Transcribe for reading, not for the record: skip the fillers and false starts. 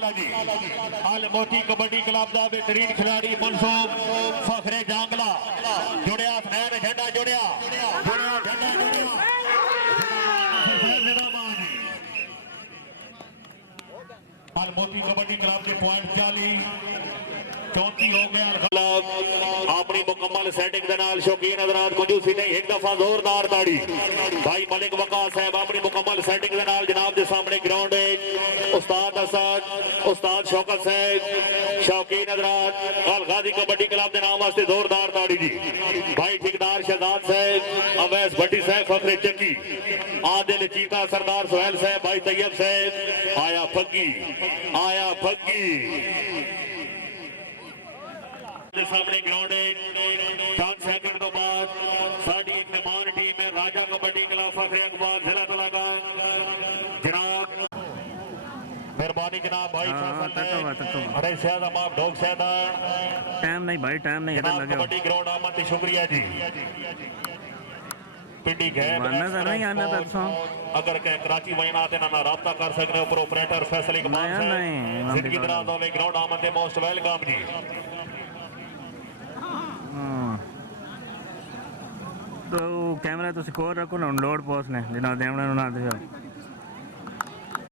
वाला जी अल मोती कबड्डी क्लब का बेहतरीन खिलाड़ी मनसूब फखरे जांगला जुड़िया स्नैर झंडा जुड़िया अल मोती कबड्डी क्लब के पॉइंट 40 हो गया अपनी मुकम्मल सेटिंग के नाल शौकीन हजरात कंजूसी नहीं एक दफा जोरदार ताड़ी भाई मलिक वकास साहब अपनी मुकम्मल सेटिंग के नाल जनाब के सामने ग्राउंड है उस्ताद असद उस्ताद शौकत साहब शौकीन हजरात अल गाजी कबड्डी क्लब के नाम वास्ते जोरदार ताड़ी जी भाई ठेकेदार शहजाद साहब अवैस भट्टी साहब फखरे चक्की आदिल चीता सरदार सुहैल साहब भाई तैयब साहब आया फग्गी सामने ग्राउंड है 5 सेकंड तो बाद साडी मेहमान टीम है राजा कबड्डी क्लब फखरे अकबर जिला तलाका जनाब मेहरबानी जनाब भाई अरे शायद हम आप डॉग शायद टाइम नहीं भाई टाइम नहीं इधर लगे कबड्डी ग्राउंड आमद शुक्रिया जी पिंडी गए अगर कहीं कराची वही आते ना राब्ता कर सकते ऊपर ऑपरेटर फैसल इकबाल साहब जिंदगी दराज होवे ग्राउंड आमद मोस्ट वेलकम जी तो कैमरा तो सिक्योर रखो ना लोड पोस्ट ने जिन्होंने देवना ना दे